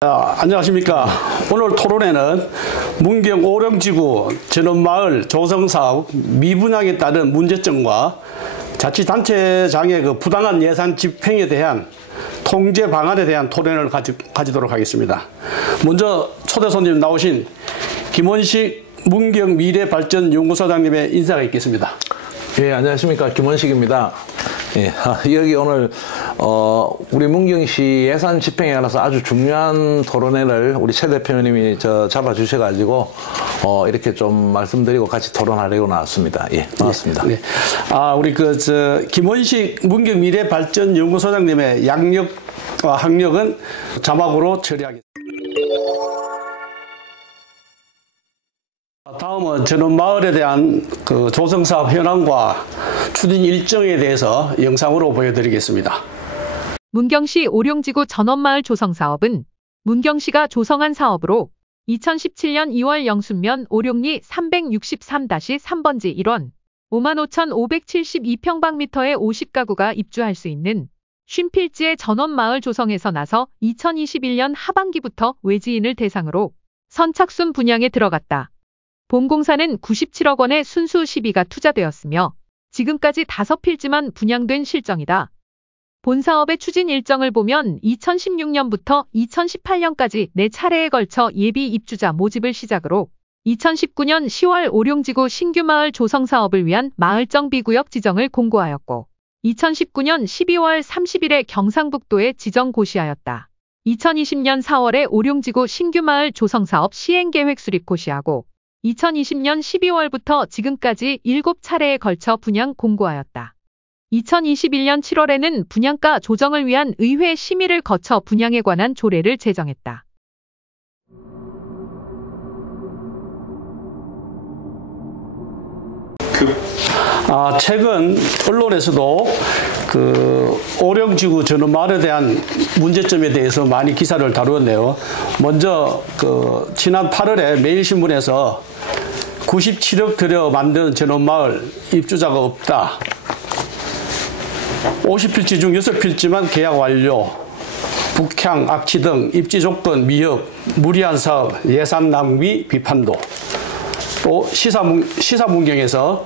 안녕하십니까. 오늘 토론회는 문경 오령지구 전원마을 조성사업 미분양에 따른 문제점과 자치단체장의 부당한 예산 집행에 대한 통제 방안에 대한 토론을 가지도록 하겠습니다. 먼저 초대 손님 나오신 김원식 문경 미래발전연구소장님의 인사가 있겠습니다. 예, 안녕하십니까. 김원식입니다. 예, 여기 오늘 우리 문경시 예산 집행에 관해서 아주 중요한 토론회를 우리 최 대표님이 잡아주셔가지고 이렇게 좀 말씀드리고 같이 토론하려고 나왔습니다. 예, 반갑습니다. 네. 우리 김원식 문경 미래발전연구소장님의 양력과 학력은 자막으로 처리하겠습니다. 다음은 전원마을에 대한 조성사업 현황과 추진 일정에 대해서 영상으로 보여드리겠습니다. 문경시 오령지구 전원마을 조성사업은 문경시가 조성한 사업으로 2017년 2월 영순면 오령리 363-3번지 1원 55,572평방미터의 50가구가 입주할 수 있는 쉼필지의 전원마을 조성에서 나서 2021년 하반기부터 외지인을 대상으로 선착순 분양에 들어갔다. 본공사는 97억 원의 순수 시비가 투자되었으며 지금까지 5필지만 분양된 실정이다. 본 사업의 추진 일정을 보면 2016년부터 2018년까지 4차례에 걸쳐 예비 입주자 모집을 시작으로 2019년 10월 오령지구 신규마을 조성사업을 위한 마을정비구역 지정을 공고하였고 2019년 12월 30일에 경상북도에 지정 고시하였다. 2020년 4월에 오령지구 신규마을 조성사업 시행계획 수립 고시하고 2020년 12월부터 지금까지 7차례에 걸쳐 분양 공고하였다. 2021년 7월에는 분양가 조정을 위한 의회 심의를 거쳐 분양에 관한 조례를 제정했다. 최근 언론에서도 오령지구 전원마을에 대한 문제점에 대해서 많이 기사를 다루었네요. 먼저 지난 8월에 매일신문에서 97억 들여 만든 전원마을 입주자가 없다. 50필지 중 6필지만 계약 완료. 북향, 악취 등 입지 조건 미흡, 무리한 사업, 예산 낭비 비판도. 또 시사문경에서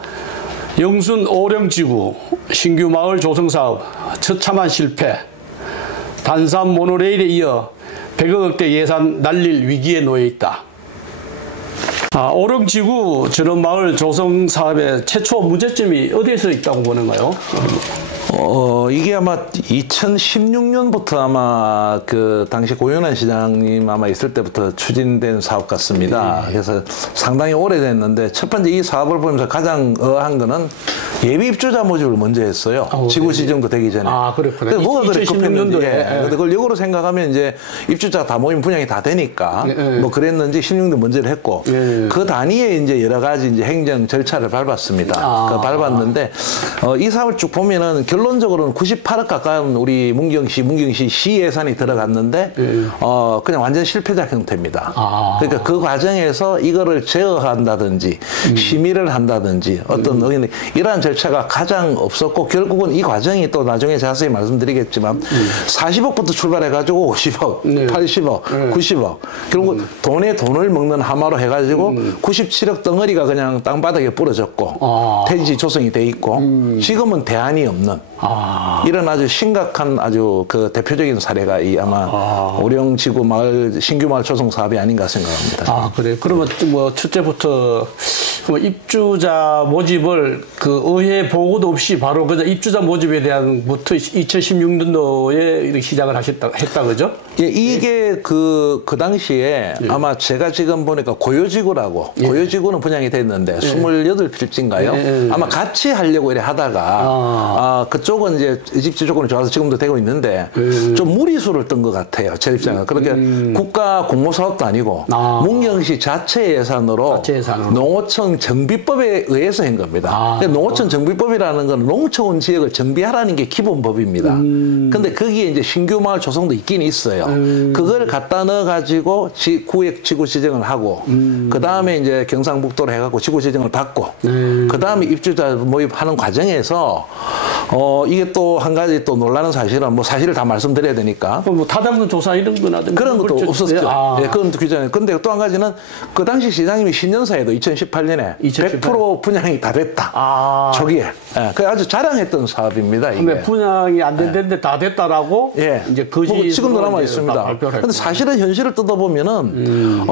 영순 오령지구 신규마을 조성사업 처참한 실패, 단산 모노레일에 이어 100억대 예산 날릴 위기에 놓여 있다. 오령지구 전원마을 조성사업의 최초 문제점이 어디에서 있다고 보는가요? 이게 아마 2016년부터 아마 당시 고영란 시장님 아마 있을 때부터 추진된 사업 같습니다. 그래서 상당히 오래됐는데 첫 번째 이 사업을 보면서 가장 의아한 거는 예비 입주자 모집을 먼저 했어요. 지구 지정도 되기 전에. 그렇구나. 뭐가 그래 2016년도에. 근데 그걸 역으로 생각하면 이제 입주자 다 모이면 분양이 다 되니까 뭐 그랬는지 16년도 먼저를 했고 그 단위에 이제 여러 가지 이제 행정 절차를 밟았습니다. 밟았는데 이 사업을 쭉 보면은 결론적으로는 98억 가까운 우리 문경시 시 예산이 들어갔는데 그냥 완전 실패작 형태입니다. 그러니까 그 과정에서 이거를 제어한다든지 심의를 한다든지 어떤 이러한 절차가 가장 없었고 결국은 이 과정이 또 나중에 자세히 말씀드리겠지만 40억부터 출발해가지고 50억, 80억, 90억 결국 돈에 돈을 먹는 하마로 해가지고 97억 덩어리가 그냥 땅바닥에 부러졌고 대지 조성이 돼 있고 지금은 대안이 없는 이런 아주 심각한 아주 대표적인 사례가 아마 오령지구 마을 신규마을 조성 사업이 아닌가 생각합니다. 그래. 그러면 뭐 첫째부터 입주자 모집을 의회 보고도 없이 바로 그냥 입주자 모집에 대한부터 2016년도에 이렇게 시작을 했다 그죠? 예, 이게 그 당시에 아마 제가 지금 보니까 고요지구라고 고요지구는 분양이 됐는데 28필지인가요? 아마 같이 하려고 이래 하다가 그쪽은 이제 집지 조건이 좋아서 지금도 되고 있는데 좀 무리수를 뜬 것 같아요. 제 입장은. 그렇게 국가 공모사업도 아니고 문경시 자체 예산으로 농어촌 정비법에 의해서 한 겁니다. 농어촌 정비법이라는 건 농촌 지역을 정비하라는 게 기본법입니다. 근데 거기에 이제 신규 마을 조성도 있긴 있어요. 그걸 갖다 넣어가지고 구획 지구 지정을 하고, 그 다음에 이제 경상북도로 해갖고 지구 지정을 받고, 그 다음에 입주자 모집하는 과정에서 이게 또 한 가지 또 놀라는 사실은 뭐 사실을 다 말씀드려야 되니까. 뭐 다담근 조사 이런 거나 그런 것도 없었죠. 예, 그건 규정에. 근데 또 한 가지는 그 당시 시장님이 신년사에도 2018년에 100% 분양이 다 됐다. 초기에. 예, 그 아주 자랑했던 사업입니다. 이게. 근데 분양이 안 된데 다 됐다라고. 예. 이제 거짓. 뭐 지금도 남아 있습니다. 근데 사실은 현실을 뜯어보면은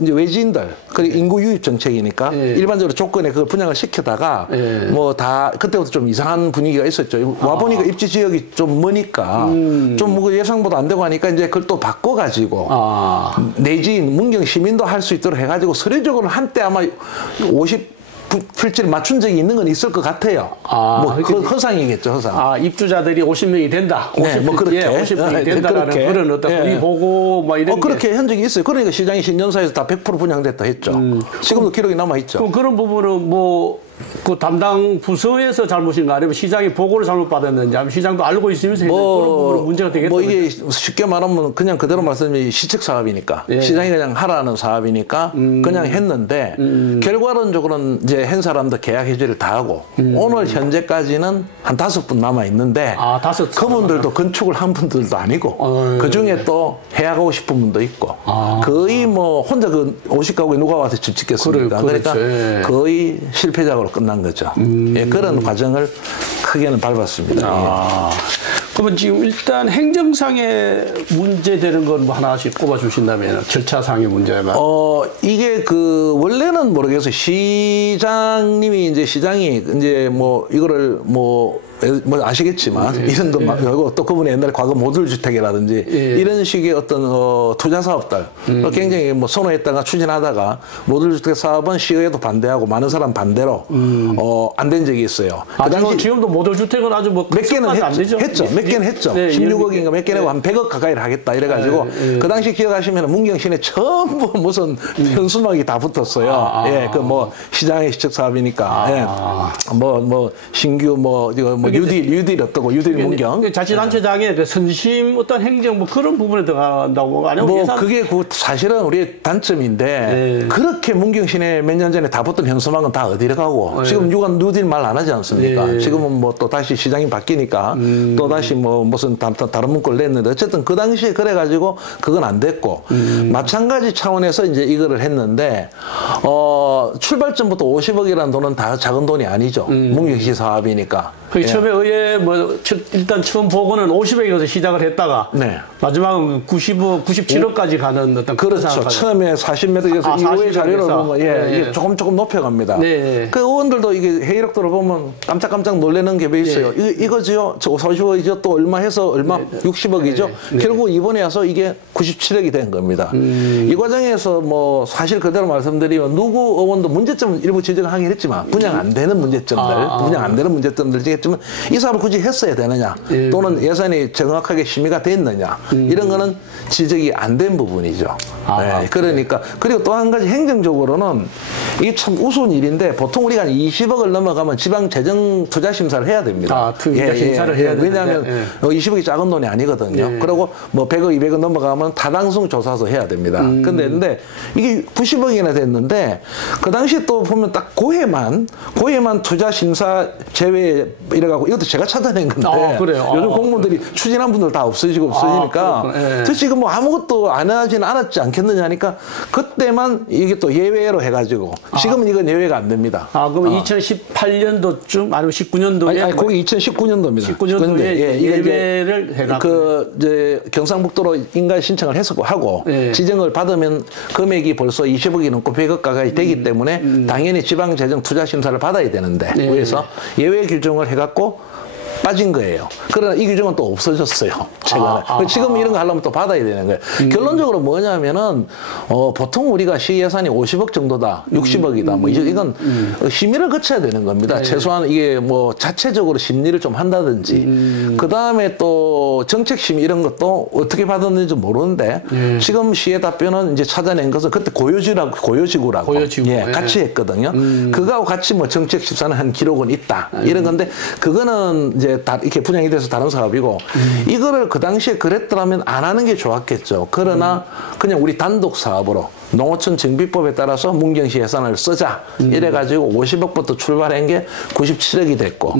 이제 외지인들 그리고 인구 유입 정책이니까 일반적으로 조건에 그걸 분양을 시켜다가 뭐 다 그때부터 좀 이상한 분위기가 있었죠. 와 보니까 입지 지역이 좀 머니까 좀 뭐 예상보다 안 되고 하니까 이제 그걸 또 바꿔가지고 내지인 문경 시민도 할 수 있도록 해가지고 서류적으로 한때 아마 50필지를 맞춘 적이 있는 건 있을 것 같아요. 뭐 허상이겠죠, 허상. 입주자들이 50명이 된다. 50필지에 네, 뭐 그렇게 50명이 된다라는 그렇게. 그런 어떤 우리 보고 뭐 이런 그렇게 한 적이 있어요. 그러니까 시장이 신년사에서 다 100% 분양됐다 했죠. 지금도 기록이 남아 있죠. 그런 부분은 뭐 그 담당 부서에서 잘못인가 아니면 시장이 보고를 잘못 받았는지 아니면 시장도 알고 있으면서 그런 부분은 문제가 되겠다. 뭐 이게 쉽게 말하면 그냥 그대로 말씀드리면 시책 사업이니까 시장이 그냥 하라는 사업이니까 그냥 했는데 결과론적으로는 이제 한 사람도 계약 해지를 다 하고 오늘 현재까지는 한 5분 남아 있는데 그분들도 건축을 한 분들도 아니고 그 중에 또 해약하고 싶은 분도 있고 거의 뭐 혼자 그 50가구에 누가 와서 집 짓겠습니까? 그러니까 거의 실패작으로 끝난 거죠. 예, 그런 과정을 크게는 밟았습니다. 그러면 지금 일단 행정상의 문제되는 건 뭐 하나씩 꼽아주신다면 절차상의 문제만. 이게 그 원래는 모르겠어요. 시장님이 이제 시장이 이제 뭐 이거를 뭐 아시겠지만 이런 거 말고 또 그분이 옛날에 과거 모듈 주택이라든지 이런 식의 어떤 투자 사업들 굉장히 뭐 선호했다가 추진하다가 모듈 주택 사업은 시의회도 반대하고 많은 사람 반대로 안 된 적이 있어요. 그 당시 지금도 모듈 주택은 아주 뭐 몇 개는 했죠. 몇 개는 했죠. 16억인가 몇 개는 한 100억 가까이를 하겠다 이래가지고 그 당시 기억하시면 문경 시내 전부 무슨 현수막이 다 붙었어요. 예, 그 뭐 시장의 시책 사업이니까 뭐 신규 뭐 뉴딜 어떠고 뉴딜 문경 자치단체장의 선심 어떤 행정 뭐 그런 부분에 들어간다고 아니면 뭐 그게 사실은 우리의 단점인데 그렇게 문경 시내 몇 년 전에 다 붙던 현수막은 다 어디로 가고 지금 누가 뉴딜 말 안 하지 않습니까? 지금은 뭐 또 다시 시장이 바뀌니까 또 다시 뭐 무슨 다른 문구를 냈는데 어쨌든 그 당시에 그래가지고 그건 안 됐고 마찬가지 차원에서 이제 이거를 했는데 출발점부터 50억이라는 돈은 다 작은 돈이 아니죠. 문경시 사업이니까. 처음에 의회 뭐 일단 처음 보고는 50억에서 시작을 했다가 마지막은 90억, 97억까지 가는 어떤 그렇죠. 처음에 40m에서 의회 자료를 보면 이게 조금 높여갑니다. 그 의원들도 이게 회의록들을 보면 깜짝깜짝 놀라는 게 왜 있어요. 이거지요. 저 40억이죠. 또 얼마 해서 얼마 60억이죠. 결국 이번에 와서 이게 97억이 된 겁니다. 이 과정에서 뭐 사실 그대로 말씀드리면 누구 의원도 문제점 일부 지적하긴 했지만 분양 안 되는 문제점들 중에 이 사업을 굳이 했어야 되느냐 또는 예산이 정확하게 심의가 됐느냐 이런 거는 지적이 안 된 부분이죠. 그러니까 그리고 또 한 가지 행정적으로는 이게 참 우스운 일인데 보통 우리가 20억을 넘어가면 지방재정투자심사를 해야 됩니다. 심사를 해야 됩니다. 왜냐하면 20억이 작은 돈이 아니거든요. 그리고 뭐 100억, 200억 넘어가면 타당성 조사서 해야 됩니다. 근데 이게 90억이나 됐는데 그 당시에 또 보면 딱 고해만 투자심사 제외 이래갖고 이것도 제가 찾아낸 건데 요즘 공무원들이 추진한 분들 다 없어지니까 지금 뭐 아무것도 안 하지는 않았지 않겠느냐 하니까 그때만 이게 또 예외로 해가지고 지금은 이건 예외가 안 됩니다. 그럼 2018년도쯤 아니면 19년도에 아니 거기 2019년도입니다. 19년도에 예외를 해갖고 이제 경상북도로 인가 신청을 하고 지정을 받으면 금액이 벌써 20억이 넘고 100억 가까이 되기 때문에 당연히 지방재정투자심사를 받아야 되는데 그래서 예외 규정을 해갖고 빠진 거예요. 그러나 이 규정은 또 없어졌어요. 최근에. 지금 이런 거 하려면 또 받아야 되는 거예요. 결론적으로 뭐냐면은 보통 우리가 시 예산이 50억 정도다, 60억이다. 뭐 이건 심의를 거쳐야 되는 겁니다. 최소한 이게 뭐 자체적으로 심리를 좀 한다든지. 그 다음에 또 정책 심의 이런 것도 어떻게 받았는지 모르는데 지금 시의 답변은 이제 찾아낸 것은 그때 고요지구라고 같이 했거든요. 그거하고 같이 뭐 정책 심사는 한 기록은 있다. 이런 건데 그거는 이제 이제 다 이렇게 분양이 돼서 다른 사업이고 이거를 그 당시에 그랬더라면 안 하는 게 좋았겠죠. 그러나 그냥 우리 단독 사업으로 농어촌 정비법에 따라서 문경시 예산을 쓰자 이래가지고 50억부터 출발한 게 97억이 됐고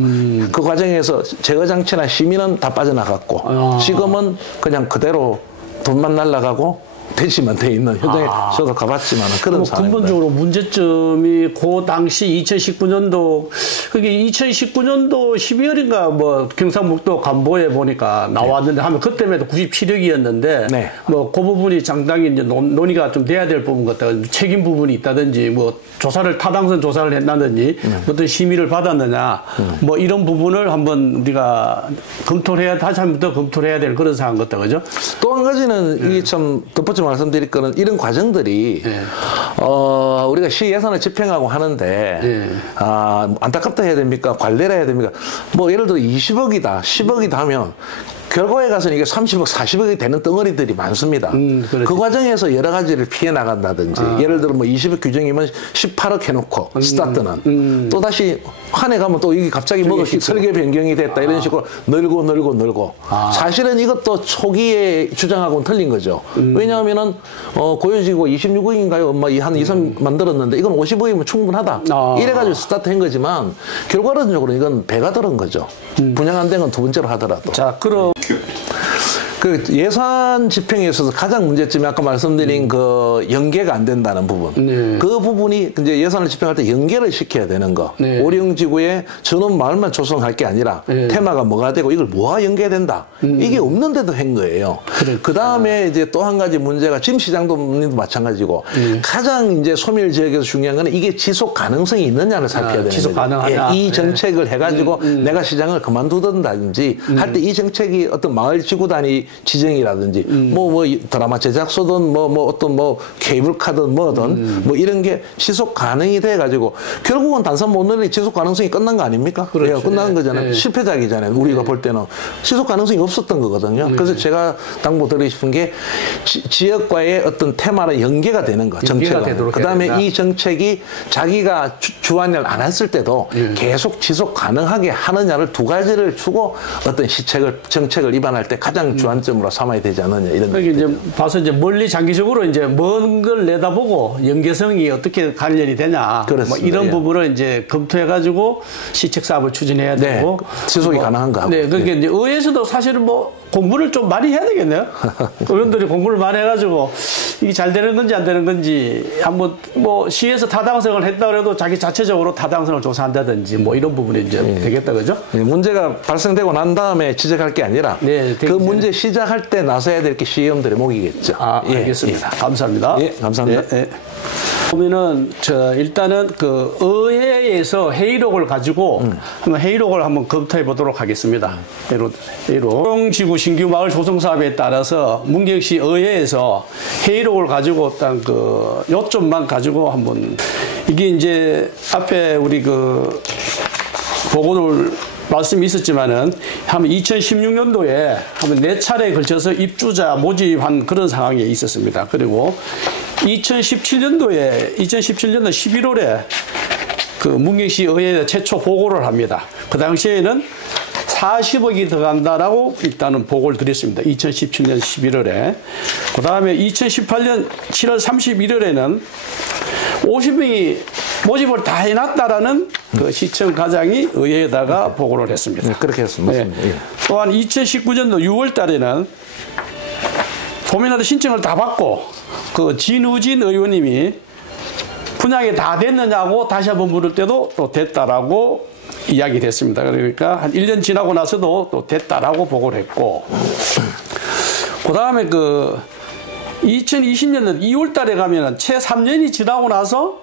그 과정에서 제어장치나 시민은 다 빠져나갔고 지금은 그냥 그대로 돈만 날라가고 대시만 돼 있는 현장에 저도 가봤지만 그런 상황입니다. 근본적으로 문제점이 그 당시 2019년도 그게 2019년도 12월인가 뭐 경상북도 간보에 보니까 나왔는데 하면 그때만 해도 97억이었는데 네. 뭐 그 부분이 상당히 이제 논의가 좀 돼야 될 부분 같다. 책임 부분이 있다든지 뭐 조사를 타당성 조사를 했나든지 어떤 심의를 받았느냐 뭐 이런 부분을 한번 우리가 검토를 해야 다시 한 번 더 검토를 해야 될 그런 상황 같다. 그죠? 또 한 가지는 이게 참 덧붙여 말씀드릴 거는 이런 과정들이 우리가 시 예산을 집행하고 하는데 안타깝다 해야 됩니까? 관례라 해야 됩니까? 뭐 예를 들어 20억이다, 10억이다 하면 결과에 가서는 이게 30억, 40억이 되는 덩어리들이 많습니다. 그 과정에서 여러 가지를 피해 나간다든지 예를 들어 뭐 20억 규정이면 18억 해놓고 스타트는 또다시 한 해 가면 또 이게 갑자기 뭐가 설계 변경이 됐다 이런 식으로 늘고 사실은 이것도 초기에 주장하고는 틀린 거죠. 왜냐하면은 고유지구 26억인가요? 뭐 한 2, 3 만들었는데 이건 50억이면 충분하다. 이래가지고 스타트한 거지만 결과론적으로 이건 배가 들은 거죠. 분양 안 된 건 두 번째로 하더라도. 자, 그럼 그 예산 집행에 있어서 가장 문제점이 아까 말씀드린 그 연계가 안 된다는 부분. 그 부분이 이제 예산을 집행할 때 연계를 시켜야 되는 거. 오령지구에 전원 마을만 조성할 게 아니라 테마가 뭐가 되고 이걸 뭐가 연계된다. 이게 없는데도 한 거예요. 그 다음에 이제 또 한 가지 문제가 지금 시장도 마찬가지고 가장 이제 소멸 지역에서 중요한 거는 이게 지속 가능성이 있느냐를 살펴야 되는 지속 가능하냐. 이 정책을 해가지고 내가 시장을 그만두든지 할 때 이 정책이 어떤 마을 지구 단위 지정이라든지 뭐 드라마 제작소든 뭐 어떤 뭐 케이블카든 뭐든 뭐 이런 게 지속 가능이 돼 가지고 결국은 단순 모델이 지속 가능성이 끝난 거 아닙니까? 그래요. 끝난 거잖아요. 실패작이잖아요. 우리가 볼 때는 지속 가능성이 없었던 거거든요. 그래서 제가 당부드리고 싶은 게 지역과의 어떤 테마랑 연계가 되는 거. 정책은. 그다음에 이 정책이 자기가 주관을 안 했을 때도 계속 지속 가능하게 하느냐를 두 가지를 주고 어떤 정책을 입안할 때 가장 주안점으로 삼아야 되지 않느냐 이런. 그러니까 이제 봐서 이제 멀리 장기적으로 이제 먼 걸 내다보고 연계성이 어떻게 관련이 되냐. 뭐 이런 부분을 이제 검토해가지고 시책 사업을 추진해야 되고 지속이 가능한가. 네, 그러니까 이제 의회에서도 사실은 뭐 공부를 좀 많이 해야 되겠네요. 의원들이 공부를 많이 해가지고 이게 잘 되는 건지 안 되는 건지 한번 뭐 시에서 타당성을 했다 그래도 자기 자체적으로 타당성을 조사한다든지 뭐 이런 부분이 이제 되겠다 그죠? 문제가 발생되고 난 다음에 지적할 게 아니라 그 문제 시작할 때 나서야 될 게 시의원들의 목이겠죠. 알겠습니다. 감사합니다. 감사합니다. 보면은 일단은 그 의회에서 회의록을 가지고 한번 회의록을 한번 검토해 보도록 하겠습니다. 회의록. 오령지구 신규 마을 조성 사업에 따라서 문경시 의회에서 회의록을 가지고 일단 그 요점만 가지고 한번 이게 이제 앞에 우리 그 보고를 말씀이 있었지만은 한 2016년도에 한 4차례에 걸쳐서 입주자 모집한 그런 상황이 있었습니다. 그리고 2017년도 11월에 그 문경시 의회에 최초 보고를 합니다. 그 당시에는 40억이 들어간다라고 일단은 보고를 드렸습니다. 2017년 11월에. 그 다음에 2018년 7월 31일에는 50명이 모집을 다 해놨다라는 그 시청 과장이 의회에다가 보고를 했습니다. 네, 그렇게 했습니다. 또한 2019년도 6월 달에는 도민한테 신청을 다 받고 그 진우진 의원님이 분양이 다 됐느냐고 다시 한번 물을 때도 또 됐다라고 이야기를 했습니다. 그러니까 한 1년 지나고 나서도 또 됐다라고 보고를 했고 그 다음에 그 2020년 2월 달에 가면은 채 3년이 지나고 나서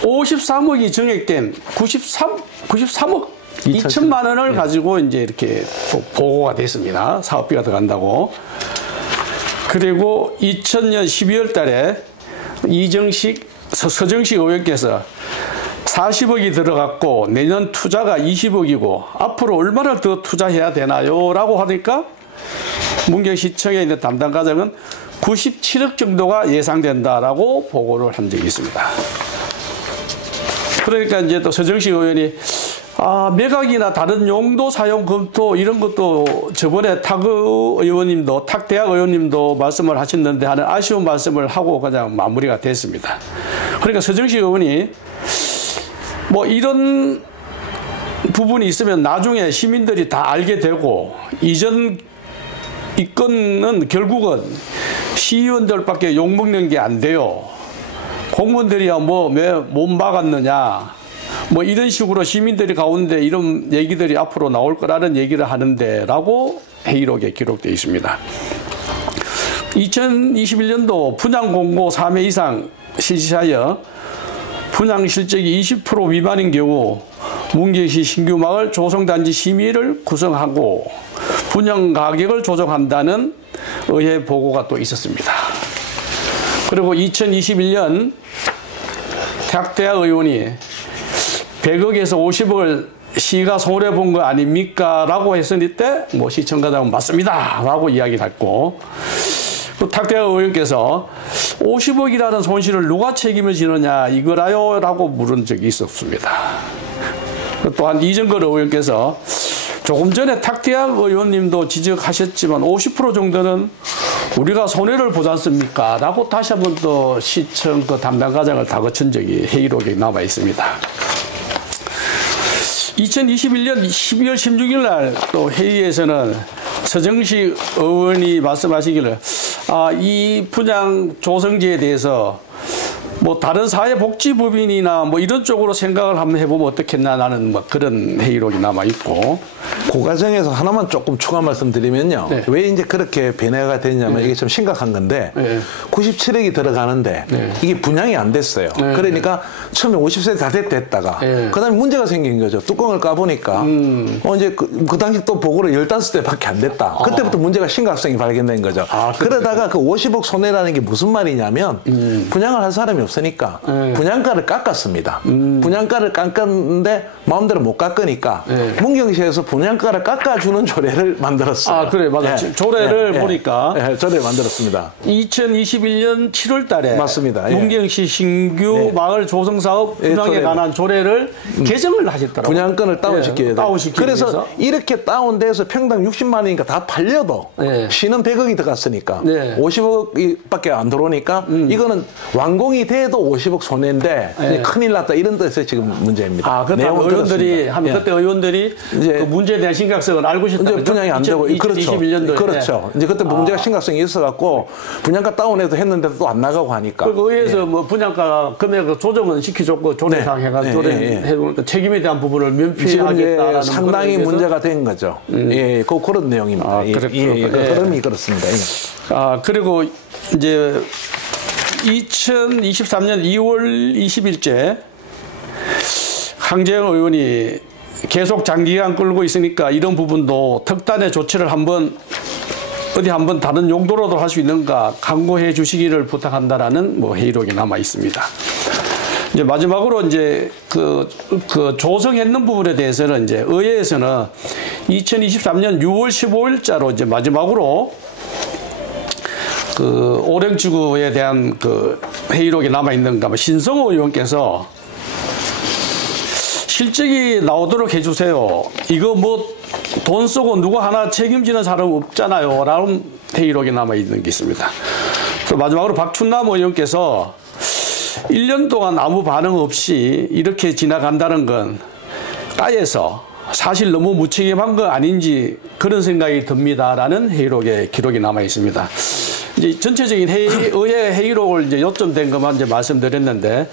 53억이 증액된 93억 2천만 원을 가지고 이제 이렇게 보고가 됐습니다. 사업비가 들어간다고. 그리고 2000년 12월 달에 서정식 의원께서 40억이 들어갔고 내년 투자가 20억이고 앞으로 얼마나 더 투자해야 되나요? 라고 하니까 문경시청에 있는 담당 과장은 97억 정도가 예상된다라고 보고를 한 적이 있습니다. 그러니까 이제 또 서정식 의원이 매각이나 다른 용도 사용 검토 이런 것도 저번에 탁대학 의원님도 말씀을 하셨는데 하는 아쉬운 말씀을 하고 그냥 마무리가 됐습니다. 그러니까 서정식 의원이 뭐 이런 부분이 있으면 나중에 시민들이 다 알게 되고 이전 이건은 결국은 시의원들밖에 욕먹는 게 안 돼요. 공무원들이야 뭐 왜 못 막았느냐. 뭐 이런 식으로 시민들이 가운데 이런 얘기들이 앞으로 나올 거라는 얘기를 하는데 라고 회의록에 기록되어 있습니다. 2021년도 분양 공고 3회 이상 실시하여 분양 실적이 20% 미만인 경우 문경시 신규 마을 조성단지 심의를 구성하고 분양 가격을 조정한다는 의회 보고가 또 있었습니다. 그리고 2021년 탁대학 의원이 100억에서 50억을 시가 손해본 거 아닙니까? 라고 했을 때, 뭐 시청자들은 맞습니다. 라고 이야기를 했고, 또 탁대학 의원께서 50억이라는 손실을 누가 책임을 지느냐, 이거라요? 라고 물은 적이 있었습니다. 또한 이정걸 의원께서 조금 전에 탁대학 의원님도 지적하셨지만 50% 정도는 우리가 손해를 보지 않습니까? 라고 다시 한번 또 시청 그 담당 과장을 다그친 적이 회의록에 남아 있습니다. 2021년 12월 16일 날 또 회의에서는 서정식 의원이 말씀하시기를 이 분양 조성제에 대해서 뭐 다른 사회복지법인이나 뭐 이런 쪽으로 생각을 한번 해보면 어떻겠나라는 뭐 그런 회의록이 남아 있고. 그 과정에서 하나만 조금 추가 말씀드리면요. 네. 왜 이제 그렇게 변화가 됐냐면 이게 좀 심각한 건데 97억이 들어가는데 이게 분양이 안 됐어요. 그러니까 처음에 50세 다 됐다가 그다음에 문제가 생긴 거죠. 뚜껑을 까보니까 이제 그 당시 또 보고를 15대밖에 안 됐다. 그때부터 문제가 심각성이 발견된 거죠. 그러다가 그 50억 손해라는 게 무슨 말이냐면 분양을 할 사람이 없으니까 분양가를 깎았습니다. 분양가를 깎았는데 마음대로 못 깎으니까 문경시에서 분양가를 깎아주는 조례를 만들었어요. 그래, 맞아. 조례를 보니까. 조례를 만들었습니다. 2021년 7월 달에. 맞습니다. 문경시 신규 마을 조성사업 분양에 관한 조례를 개정을 하셨더라고요. 분양권을 다운시켜야 돼요. 그래서 위해서. 이렇게 다운돼서 평당 60만 원이니까 다 팔려도 시는 100억이 들어갔으니까 50억밖에 안 들어오니까 이거는 완공이 돼도 50억 손해인데 큰일 났다 이런 데서 지금 문제입니다. 그때 의원들이 그때 의원들이 이제 그 문제에 대한 심각성을 알고 있었다면 분양이 안 되고 2021년도에 그렇죠. 이제 그때 문제가 심각성이 있어갖고 분양가 다운해도 했는데도 또 안 나가고 하니까. 그리고 의회에서 뭐 분양가 금액 조정은 시켜줬고 조례상 해가지고 조례해서 책임에 대한 부분을 면피하겠다라는 상당히 문제가 된 거죠. 그런 내용입니다. 그럼이 그렇습니다. 그리고 이제 2023년 2월 20일째 황재영 의원이 계속 장기간 끌고 있으니까 이런 부분도 특단의 조치를 한번 다른 용도로도 할 수 있는가 강구해 주시기를 부탁한다라는 뭐 회의록이 남아 있습니다. 이제 마지막으로 이제 그 조성했는 부분에 대해서는 이제 의회에서는 2023년 6월 15일자로 이제 마지막으로 그 오령지구에 대한 그 회의록이 남아 있는가 뭐 신성호 의원께서 실적이 나오도록 해주세요. 이거 뭐 돈 쓰고 누구 하나 책임지는 사람 없잖아요. 라는 회의록이 남아있는 게 있습니다. 그래서 마지막으로 박춘남 의원께서 1년 동안 아무 반응 없이 이렇게 지나간다는 건 따에서 사실 너무 무책임한 거 아닌지 그런 생각이 듭니다. 라는 회의록에 기록이 남아있습니다. 이제 전체적인 의회 회의록을 이제 요점된 것만 이제 말씀드렸는데,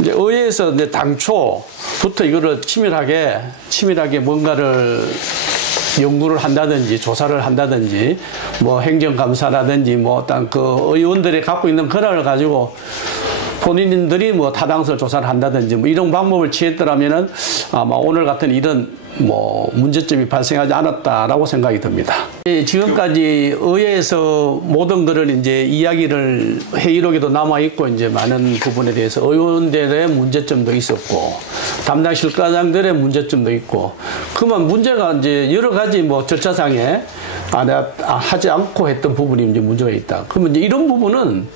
이제 의회에서 이제 당초부터 이거를 치밀하게 뭔가를 연구를 한다든지 조사를 한다든지 뭐 행정감사라든지 뭐 어떤 그 의원들이 갖고 있는 권한을 가지고 본인들이 뭐 타당성 조사를 한다든지 뭐 이런 방법을 취했더라면은 아마 오늘 같은 이런 뭐 문제점이 발생하지 않았다라고 생각이 듭니다. 지금까지 의회에서 모든 것을 이제 이야기를 회의록에도 남아 있고 이제 많은 부분에 대해서 의원들의 문제점도 있었고 담당 실과장들의 문제점도 있고 그만 문제가 이제 여러 가지 뭐 절차상에 하지 않고 했던 부분이 이제 문제가 있다. 그러면 이제 이런 부분은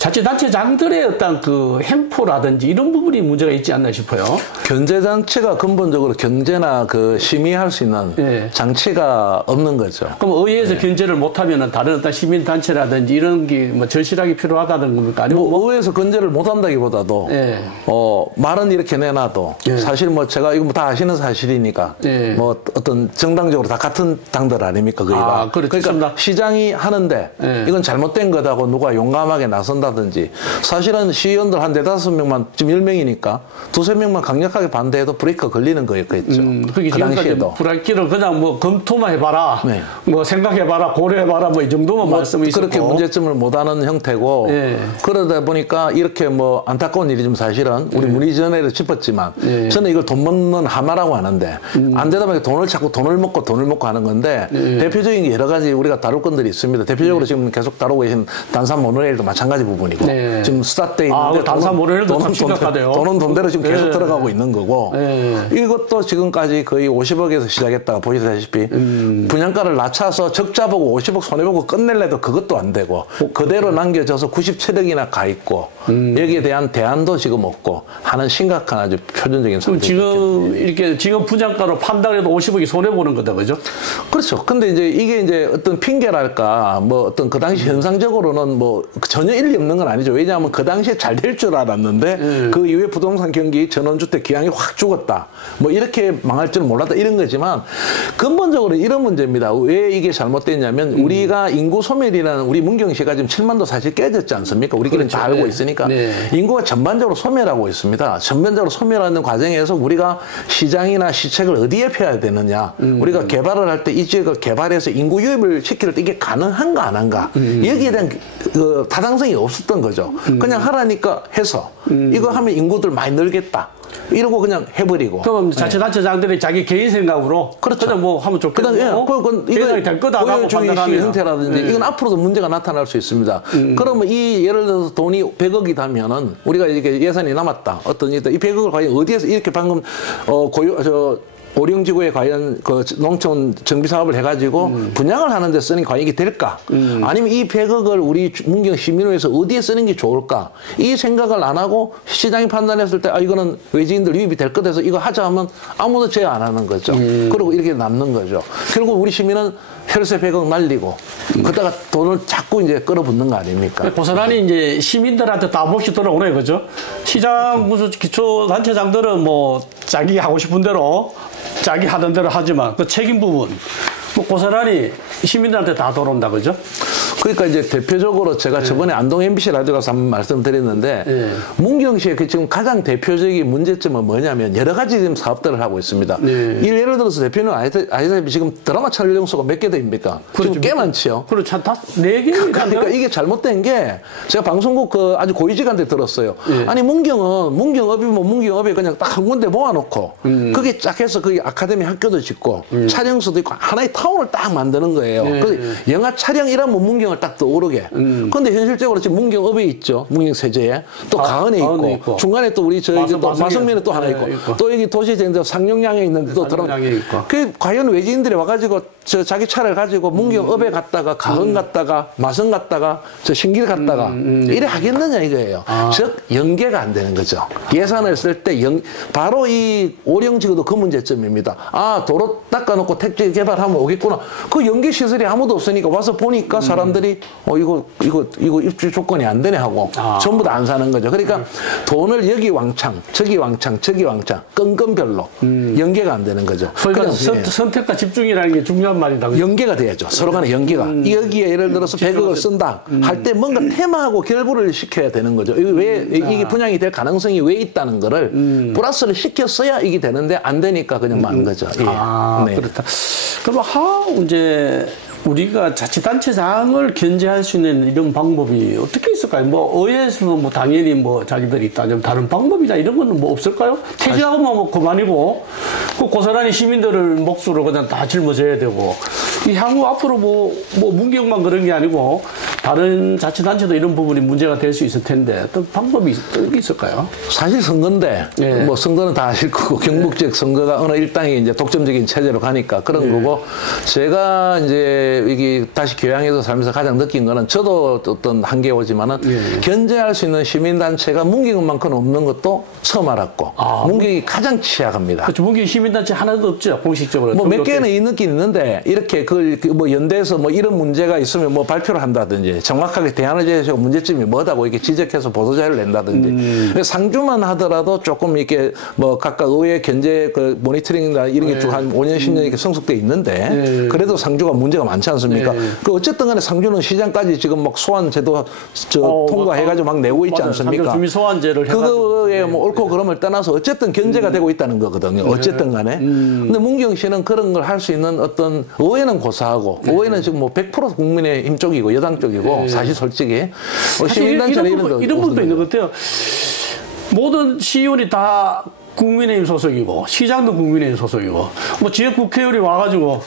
자치단체장들의 어떤 그 횡포라든지 이런 부분이 문제가 있지 않나 싶어요. 견제장치가 근본적으로 견제나 그 심의할 수 있는 예. 장치가 없는 거죠. 그럼 의회에서 예. 견제를 못하면 다른 어떤 시민단체라든지 이런 게 뭐 절실하게 필요하다는 겁니까? 아니면 뭐 의회에서 견제를 못한다기보다도 예. 말은 이렇게 내놔도 예. 사실 뭐 제가 이거 뭐 다 아시는 사실이니까 예. 뭐 어떤 정당적으로 다 같은 당들 아닙니까? 거기가. 그러니까 시장이 하는데 예. 이건 잘못된 거다고 누가 용감하게 나선다든지 사실은 시의원들 한 4-5명만 지금 10명이니까 2-3명만 강력하게 반대해도 브레이크가 걸리는 거였겠죠. 그 당시에도. 브레이크를 그냥 뭐 검토만 해봐라. 네. 뭐 생각해봐라. 고려해봐라. 뭐 이 정도만 뭐 말씀이 있었고. 그렇게 문제점을 못하는 형태고 예. 그러다 보니까 이렇게 뭐 안타까운 일이 좀 사실은 우리 문의전에도 짚었지만 저는 이걸 돈 먹는 하마라고 하는데 안 되다 보니까 돈을 먹고 하는 건데 대표적인 게 여러 가지 우리가 다룰 건들이 있습니다. 대표적으로 지금 계속 다루고 계신 단산 모노레일도 마찬가지 부분이고 지금 스타트에 있는데 단산 모노레일도 참 심각하대요. 돈은 돈대로 지금 계속 들어가고 있는 거고 이것도 지금까지 거의 50억에서 시작했다가 보시다시피 분양가를 낮춰서 적자 보고 50억 손해보고 끝낼래도 그것도 안 되고 그대로 남겨져서 97억이나 가 있고 여기에 대한 대안도 지금 없고 하는 심각한 아주 표준적인 상태. 지금 이렇게 지금 분양가로 판단해도 50억이 손해보는 거다, 그죠? 그렇죠. 근데 이제 이게 이제 어떤 핑계랄까 뭐 어떤 그 당시 현상적으로는 뭐 전혀 일리 없는 건 아니죠. 왜냐하면 그 당시에 잘 될 줄 알았는데 그 이후에 부동산 경기 전원주택 기왕이 확 죽었다. 뭐 이렇게 망할 줄 몰랐다 이런 거지만 근본적으로 이런 문제입니다. 왜 이게 잘못됐냐면 우리가 인구 소멸이라는 우리 문경시가 지금 7만도 사실 깨졌지 않습니까? 우리끼리는 그렇죠. 다 알고 있으니까 인구가 전반적으로 소멸하고 있습니다. 전반적으로 소멸하는 과정에서 우리가 시장이나 시책을 어디에 펴야 되느냐. 우리가 개발을 할 때 이 지역을 개발해서 인구 유입을 시킬 때 이게 가능한가 안 한가. 여기에 대한 그 타당성이 없었던 거죠. 그냥 하라니까 해서 이거 하면 인구들 많이 늘겠다. 이러고 그냥 해버리고. 그럼 자치단체장들이 자기 개인 생각으로 그렇죠. 그냥 뭐 하면 좋겠고 그건 이거 될 거다라고 판단하면 형태라든지 이건 앞으로도 문제가 나타날 수 있습니다. 그러면 이 예를 들어서 돈이 100억이라면은 우리가 이게 예산이 남았다. 어떤 이 100억을 과연 어디에서 이렇게 방금 오령지구에 과연 그 농촌 정비 사업을 해가지고 분양을 하는 데 쓰는 게 과연 이게 될까? 아니면 이 100억을 우리 문경 시민회에서 어디에 쓰는 게 좋을까? 이 생각을 안 하고 시장이 판단했을 때 이거는 외지인들 유입이 될 것 같아서 이거 하자 하면 아무도 제어 안 하는 거죠. 그리고 이렇게 남는 거죠. 결국 우리 시민은 혈세 100억 날리고 그러다가 돈을 자꾸 이제 끌어붙는 거 아닙니까? 고스란히 이제 시민들한테 다 몫이 돌아오네, 그죠? 시장 무슨 기초단체장들은 뭐 자기 하고 싶은 대로 자기 하던 대로 하지만 그 책임 부분 뭐 고스란히 시민들한테 다 돌아온다, 그죠? 그러니까 이제 대표적으로 제가 저번에 안동 MBC 라디오 가서 한번 말씀드렸는데 문경시의 그 지금 가장 대표적인 문제점은 뭐냐면 여러 가지 지금 사업들을 하고 있습니다. 예를 들어서 대표는 아시다시피 지금 드라마 촬영소가 몇 개 됩니까? 그렇죠. 지금 꽤 많지요. 그렇죠. 한 4개. 그러니까 이게 잘못된 게 제가 방송국 그 아주 고위직한테 들었어요. 아니 문경은 문경업이면 문경업에 그냥 딱 한 군데 모아놓고 그게 쫙 해서 거기 아카데미 학교도 짓고 촬영소도 있고 하나의 타운을 딱 만드는 거예요. 그 영화 촬영이라면 문경 딱 떠오르게. 그런데 현실적으로 지금 문경읍에 있죠. 문경세제에. 또 가은에 있고. 중간에 또 우리 저기 마성면에 또 하나 있고. 또 여기 도시재생도 상용량에 있는데 또 들어. 그 과연 외지인들이 와가지고 저 자기 차를 가지고 문경읍에 갔다가 가은 갔다가 마성 갔다가 저 신길 갔다가 이래 하겠느냐 이거예요. 즉 연계가 안 되는 거죠. 예산을 쓸 때 바로 이 오령지구도 그 문제점입니다. 도로 닦아놓고 택지 개발하면 오겠구나. 그 연계 시설이 아무도 없으니까 와서 보니까 사람들이 이거 입주 조건이 안 되네 하고 전부 다 안 사는 거죠. 그러니까 돈을 여기 왕창, 저기 왕창, 저기 왕창, 건건별로 연계가 안 되는 거죠. 그러니까 선택과 집중이라는 게 중요한 말이다. 연계가 돼야죠. 서로 간에 연계가. 여기에 예를 들어서 100억을 쓴다 할 때 뭔가 테마하고 결부를 시켜야 되는 거죠. 이게 분양이 될 가능성이 왜 있다는 거를 플러스를 시켰어야 이게 되는데 안 되니까 그냥 마는 거죠. 네. 그렇다. 그럼 이제 우리가 자치단체장을 견제할 수 있는 이런 방법이 어떻게 있을까요? 뭐 의회에서도 뭐 당연히 뭐 자기들이 있다면 다른 방법이나 이런 거는 뭐 없을까요? 퇴진하고만 뭐 그만이고 그 고스란히 시민들을 몫으로 그냥 다 짊어져야 되고 이 향후 앞으로 뭐 문경만 그런 게 아니고 다른 자치단체도 이런 부분이 문제가 될 수 있을 텐데 어떤 방법이 있을까요? 사실 선거인데 예. 뭐 선거는 다 아실 거고 경북지역 선거가 어느 일당이 이제 독점적인 체제로 가니까 그런 예. 거고 제가 이제 이게 다시 교양에서 살면서 가장 느낀 거는 저도 어떤 한계에 오지만은 예. 견제할 수 있는 시민단체가 문기군만큼 없는 것도 처음 알았고 문기군이 가장 취약합니다. 그렇죠. 문기군 시민단체 하나도 없죠 공식적으로. 뭐 몇 개는 있긴 있는데 이렇게 뭐 연대에서 뭐 이런 문제가 있으면 뭐 발표를 한다든지 정확하게 대안을 제시하고 문제점이 뭐다고 이렇게 지적해서 보도자료를 낸다든지 상주만 하더라도 조금 이렇게 뭐 각각 의회 견제 그 모니터링이나 이런 게 쭉 한 5년 10년 이렇게 성숙돼 있는데 그래도 상주가 문제가 많지 않습니까? 그 어쨌든 간에 상주는 시장까지 지금 막 소환 제도 통과해가지고 막 내고 있지 않습니까? 주민 소환제를 그거에 뭐 옳고 그름을 떠나서 어쨌든 견제가 되고 있다는 거거든요. 어쨌든 간에. 근데 문경시는 그런 걸 할 수 있는 어떤 의회는 고사하고 의회는 지금 뭐 100% 국민의힘 쪽이고 여당 쪽이고 사실 솔직히 시민단체는 이런 부분도 있는 것 같아요. 모든 시의원이 다 국민의힘 소속이고 시장도 국민의힘 소속이고 뭐 지역 국회의원이 와가지고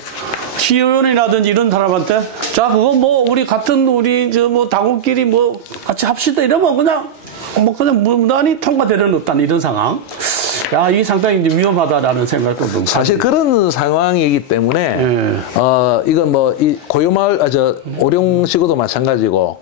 시의원이라든지 이런 사람한테 자 그거 뭐 우리 같은 우리 저 뭐 당원끼리 뭐 같이 합시다 이러면 그냥 무난히 통과되려는 없다는 이런 상황. 야, 이게 상당히 이제 위험하다라는 생각도 듭니다. 사실 그런 상황이기 때문에, 이건 뭐, 이 고유마을, 오룡시구도 마찬가지고,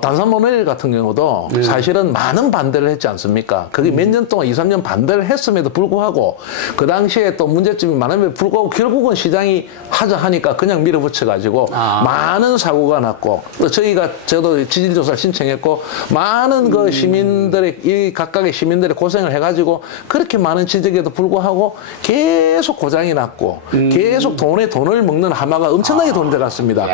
단산모노레일 같은 경우도 사실은 많은 반대를 했지 않습니까? 그게 몇 년 동안 2, 3년 반대를 했음에도 불구하고, 그 당시에 또 문제점이 많음에도 불구하고, 결국은 시장이 하자 하니까 그냥 밀어붙여가지고, 많은 사고가 났고, 또 저도 지질조사를 신청했고, 많은 그 시민들의, 이 각각의 시민들의 고생을 해가지고, 그렇게 많은 지적에도 불구하고 계속 고장이 났고 계속 돈을 먹는 하마가 엄청나게 돈 들어갔습니다.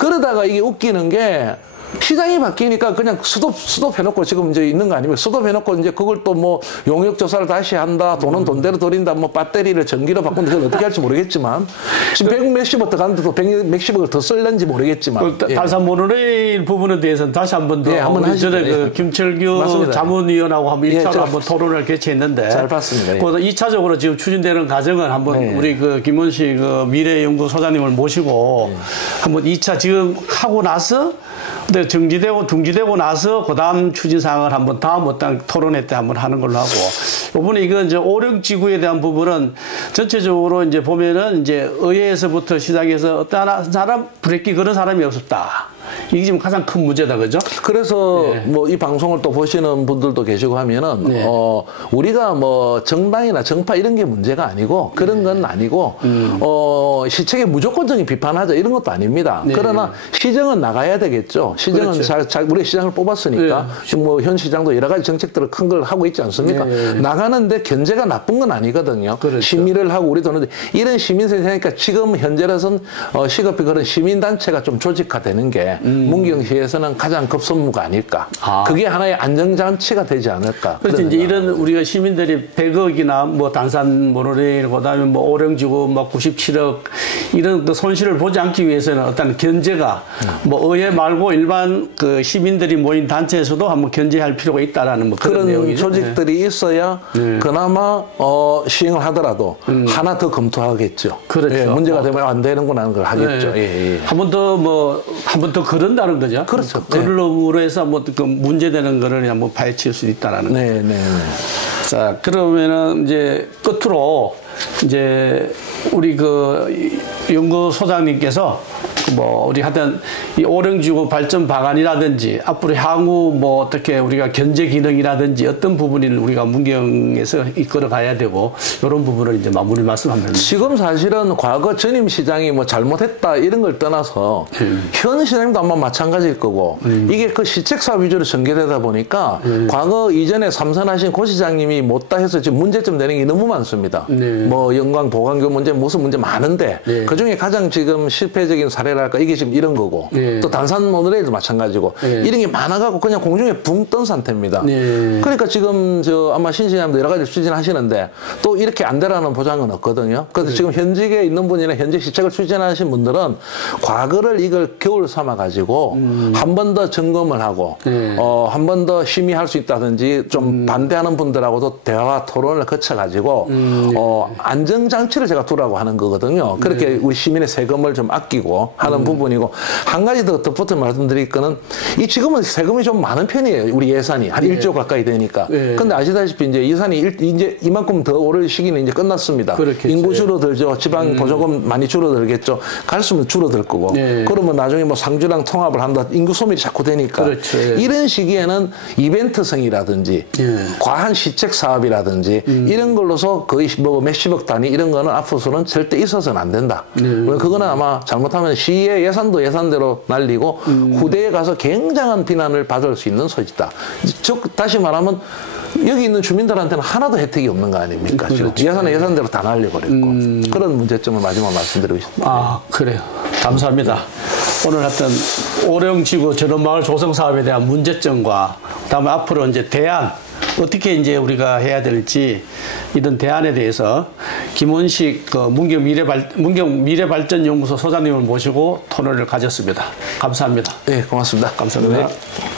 그러다가 이게 웃기는 게 시장이 바뀌니까 그냥 수도해놓고 지금 이제 있는 거 아닙니까? 수도해놓고 이제 그걸 또 뭐 용역조사를 다시 한다, 돈은 돈대로 돌린다, 뭐 배터리를 전기로 바꾼다, 그건 어떻게 할지 모르겠지만 지금 100 몇십억 가는데 또 100 몇십억을 더 쓸는지 모르겠지만. 단산 모노레일 부분에 대해서는 다시 한 번 더. 우리 전에 그 김철규 맞습니다. 자문위원하고 한번 1차로 한번 토론을 개최했는데. 잘 봤습니다. 그래서 2차적으로 지금 추진되는 과정은 한번 우리 그 김원식 그 미래연구소장님을 모시고 한번 2차 지금 하고 나서 근데 중지되고 나서 그다음 추진 사항을 한번 다음 어떤 토론회 때 한번 하는 걸로 하고 이번에 이건 이제 오령지구에 대한 부분은 전체적으로 이제 보면은 이제 의회에서부터 시작해서 어떤 사람 브레이크 그런 사람이 없었다. 이게 지금 가장 큰 문제다, 그죠? 그래서 뭐 이 방송을 또 보시는 분들도 계시고 하면은 우리가 뭐 정당이나 정파 이런 게 문제가 아니고 그런 건 아니고 시책에 무조건적인 비판하자 이런 것도 아닙니다. 그러나 시정은 나가야 되겠죠. 시정은 그렇죠. 우리 시장을 뽑았으니까 지금 뭐 현 시장도 여러 가지 정책들을 큰 걸 하고 있지 않습니까? 나가는데 견제가 나쁜 건 아니거든요. 그렇죠. 심의를 하고 우리도 하는데 이런 시민센터니까 지금 현재로선 시급히 그런 시민단체가 좀 조직화되는 게 문경시에서는 가장 급선무가 아닐까. 그게 하나의 안정장치가 되지 않을까. 그래서 이제 이런 우리가 시민들이 100억이나 뭐 단산 모노레일, 그다음에 뭐 오령지구 뭐 97억 이런 그 손실을 보지 않기 위해서는 어떤 견제가 뭐 의회 말고 일반 그 시민들이 모인 단체에서도 한번 견제할 필요가 있다라는 뭐 그런 내용이죠. 조직들이 있어야 그나마 시행을 하더라도 하나 더 검토하겠죠. 그렇죠. 문제가 되면 안 되는구나 하는 걸 하겠죠. 한 번 더 그런다는 거죠. 그렇죠. 그걸로 해서 뭐 그 문제되는 거를 한번 파헤칠 수 있다라는 거죠. 자, 그러면은 이제 끝으로 이제 우리 그 연구소장님께서 뭐 우리 하여튼 이 오령지구 발전 방안이라든지 앞으로 향후 뭐 어떻게 우리가 견제 기능이라든지 어떤 부분을 우리가 문경에서 이끌어 가야 되고 이런 부분을 이제 마무리 말씀하면 지금 사실은 과거 전임 시장이 뭐 잘못했다 이런 걸 떠나서 현 시장도 아마 마찬가지일 거고 이게 그 시책 사업 위주로 전개되다 보니까 과거 이전에 삼선하신 고 시장님이 못다 해서 지금 문제점 되는 게 너무 많습니다. 뭐 영광 보강교 문제 무슨 문제 많은데 그 중에 가장 지금 실패적인 사례랄까 이게 지금 이런 거고 또 단산 모노레일도 마찬가지고 이런 게 많아가고 그냥 공중에 붕 뜬 상태입니다. 그러니까 지금 저 아마 신 시장님도 여러 가지 추진하시는데 또 이렇게 안 되라는 보장은 없거든요. 그래서 지금 현직에 있는 분이나 현직 시책을 추진하신 분들은 과거를 이걸 겨울 삼아 가지고 한 번 더 점검을 하고 한 번 더 심의할 수 있다든지 좀 반대하는 분들하고도 대화 토론을 거쳐 가지고 안정장치를 제가 두라고 하는 거거든요. 그렇게 우리 시민의 세금을 좀 아끼고 하는 부분이고 한 가지 더 덧붙여 말씀드릴 거는 이 지금은 세금이 좀 많은 편이에요. 우리 예산이 한 1조 가까이 되니까. 근데 아시다시피 이제 예산이 이제 이만큼 더 오를 시기는 이제 끝났습니다. 그렇겠죠. 인구 줄어들죠. 지방 보조금 많이 줄어들겠죠. 갈수록 줄어들 거고. 그러면 나중에 뭐 상주랑 통합을 한다. 인구 소멸이 자꾸 되니까. 그렇죠. 이런 시기에는 이벤트성이라든지 과한 시책 사업이라든지 이런 걸로서 거의 뭐 몇십억 단위 이런 거는 앞으로는 절대 있어서는 안 된다. 그거는 아마 잘못하면 시의 예산도 예산대로 날리고 후대에 가서 굉장한 비난을 받을 수 있는 소지다. 즉 다시 말하면 여기 있는 주민들한테는 하나도 혜택이 없는 거 아닙니까? 그렇죠. 예산은 예산대로 다 날려버렸고 그런 문제점을 마지막 말씀드리고 싶습니다. 아, 그래요. 감사합니다. 오늘 하여튼 오령지구 전원마을 조성 사업에 대한 문제점과 그다음에 앞으로 이제 대안 어떻게 이제 우리가 해야 될지 이런 대안에 대해서 김원식 문경 미래발전연구소 소장님을 모시고 토론을 가졌습니다. 감사합니다. 네, 고맙습니다. 감사합니다. 네.